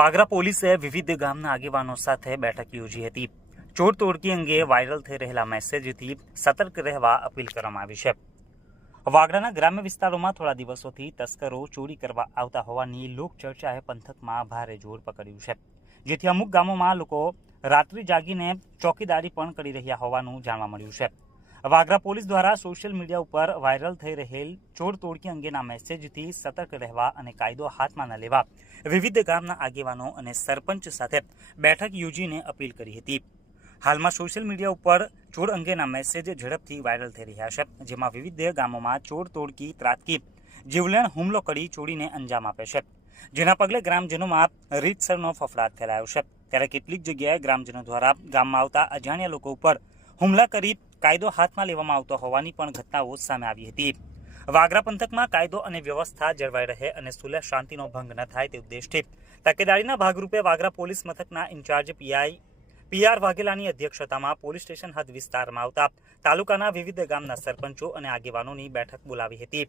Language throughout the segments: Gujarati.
વાગરા પોલીસે વિવિધ ગામના આગેવાનો સાથે બેઠક યોજી હતી. ચોર તોડકી અંગે વાયરલ થઈ રહેલા મેસેજથી સતર્ક રહેવા અપીલ કરવામાં આવી છે. વાગરાના ગ્રામ્ય વિસ્તારોમાં થોડા દિવસોથી તસ્કરો ચોરી કરવા આવતા હોવાની લોકચર્ચાએ પંથકમાં ભારે જોર પકડ્યું છે. જેથી અમુક ગામોમાં લોકો રાત્રિ જાગીને ચોકીદારી પણ કરી રહ્યા હોવાનું જાણવા મળ્યું છે. વાગરા પોલીસ દ્વારા સોશિયલ મીડિયા ઉપર વાયરલ થઈ રહેલ ચોર તોડકી અંગેના મેસેજથી સતર્ક રહેવા અને કાયદો હાથમાં ન લેવા વિવિધ ગામના આગેવાનો અને સરપંચ સાથે બેઠક યોજીને અપીલ કરી હતી. હાલમાં સોશિયલ મીડિયા ઉપર ચોર અંગેના મેસેજ ઝડપથી વાયરલ થઈ રહ્યા છે, જેમાં વિવિધ ગામોમાં ચોર તોડકી, ત્રાટકી, જીવલેણ હુમલો કરી ચોરીને અંજામ આપે છે. જેના પગલે ગ્રામજનોમાં રીતસરનો ફફડાટ ફેલાયો છે. ત્યારે કેટલીક જગ્યાએ ગ્રામજનો દ્વારા ગામમાં આવતા અજાણ્યા લોકો ઉપર હુમલા કરી કાયદો હાથમાં લેવામાં આવતો હોવાની પણ ઘટનાઓ સામે આવી હતી. વાગરા પંથકમાં કાયદો અને વ્યવસ્થા જળવાઈ રહે અને સુલહ શાંતિનો ભંગ ન થાય તે ઉદ્દેશથી તકેદારીના ભાગરૂપે વાગરા પોલીસ મથકના ઇન્ચાર્જ પીઆઈ પીઆર વાઘેલાની અધ્યક્ષતામાં પોલીસ સ્ટેશન હદ વિસ્તારમાં આવતા તાલુકાના વિવિધ ગામના સરપંચો અને આગેવાનોની બેઠક બોલાવી હતી.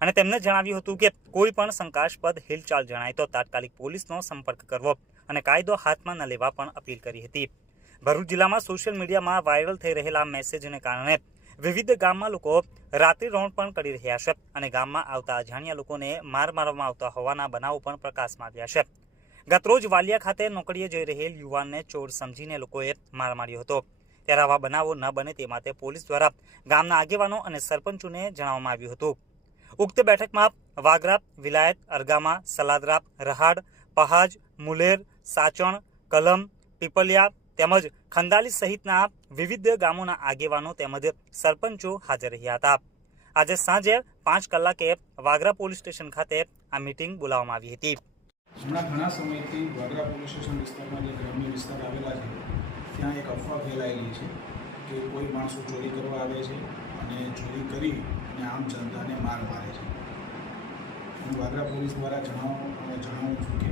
અને તેમને જણાવ્યું હતું કે કોઈ પણ શંકાસ્પદ હિલચાલ જણાય તો તાત્કાલિક પોલીસનો સંપર્ક કરવો અને કાયદો હાથમાં ન લેવા પણ અપીલ કરી હતી. ભરૂચ જિલ્લામાં સોશિયલ મીડિયામાં વાયરલ થઈ રહેલા મેસેજને કારણે વિવિધ ગામમાં લોકો રાત્રિ રોણ પણ કરી રહ્યા છે અને ગામમાં આવતા અજાણ્યા લોકોને માર મારવામાં આવતા હોવાના બનાવો પણ પ્રકાશમાં આવ્યા છે. ગતરોજ વાલિયા ખાતે નોકરીએ જઈ રહેલ યુવાનને ચોર સમજીને લોકોએ માર માર્યો હતો. ત્યારે આવા બનાવો ન બને તે માટે પોલીસ દ્વારા ગામના આગેવાનો અને સરપંચોને જણાવવામાં આવ્યું હતું. ઉક્ત બેઠકમાં વાગરા, વિલાયત, અરગામા સલાદરા રહાડ, પહાજ, મુલેર, સાચણ, કલમ, પીપલિયા તેમજ ખંદાલી સહિતના વિવિધ ગામોના આગેવાનો તેમજ સરપંચો હાજર રહ્યા હતા. આજે સાંજે પાંચ કલાકે વાગરા પોલીસ સ્ટેશન ખાતે આ મીટિંગ બોલાવવામાં આવી હતી. હમણાં ઘણા સમયથી વાગરા પોલીસ સ્ટેશન વિસ્તારમાં જે ગ્રામ્ય વિસ્તાર આવેલા છે, ત્યાં એક અફવા ફેલાયેલી છે કે કોઈ માણસો ચોરી કરવા આવે છે અને ચોરી કરી અને આમ જનતાને માર મારે છે. વાગરા પોલીસ દ્વારા જણાવું અને જણાવું છું કે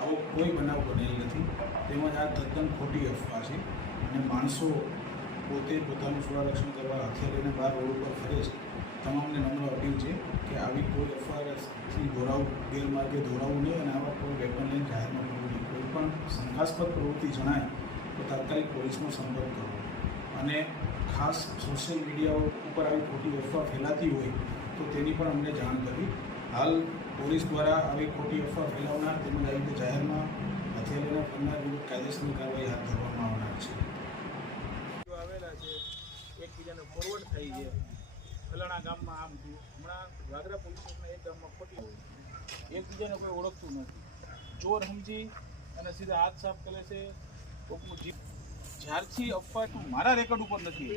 આવો કોઈ બનાવ બનેલ નથી. તેમજ આ તદ્દન ખોટી અફવા છે. અને માણસો પોતે પોતાનું સુરક્ષણ કરવા હથિયાર લઈને બહાર રોડ ઉપર ફરે છે. તમામને નમ્ર અપીલ છે કે આવી કોઈ અફવાથી દોરાવું, ગેરમાર્ગે દોરાવું નહીં અને આવા કોઈ વેપન લઈને જાહેરમાં કરવું નહીં. કોઈ પણ શંકાસ્પદ પ્રવૃત્તિ જણાય તો તાત્કાલિક પોલીસનો સંપર્ક કરવો અને ખાસ સોશિયલ મીડિયા ઉપર આવી ખોટી અફવા ફેલાતી હોય તો તેની પણ અમને જાણ કરવી. હાલ પોલીસ દ્વારા આવી ખોટી અફવા ફેલાવનાર તેમજ આવી રીતે જાહેરમાં હથિયારોના ફરનાર વિરુદ્ધ કાયદેસરની કાર્યવાહી હાથ ધરવામાં આવનાર છે. આવેલા છે, એકબીજાને ફોરવર્ડ થઈ છે. ફલાણા ગામમાં આમ થયું. હમણાં વાગરા પોલીસ એક ગામમાં ખોટી હોય એકબીજાને કોઈ ઓળખતું નથી. ચોર સમજી અને સીધા હાથ સાફ કરે છે. કોકનું જીપ જ્યારથી અફવા મારા રેકોર્ડ ઉપર નથી.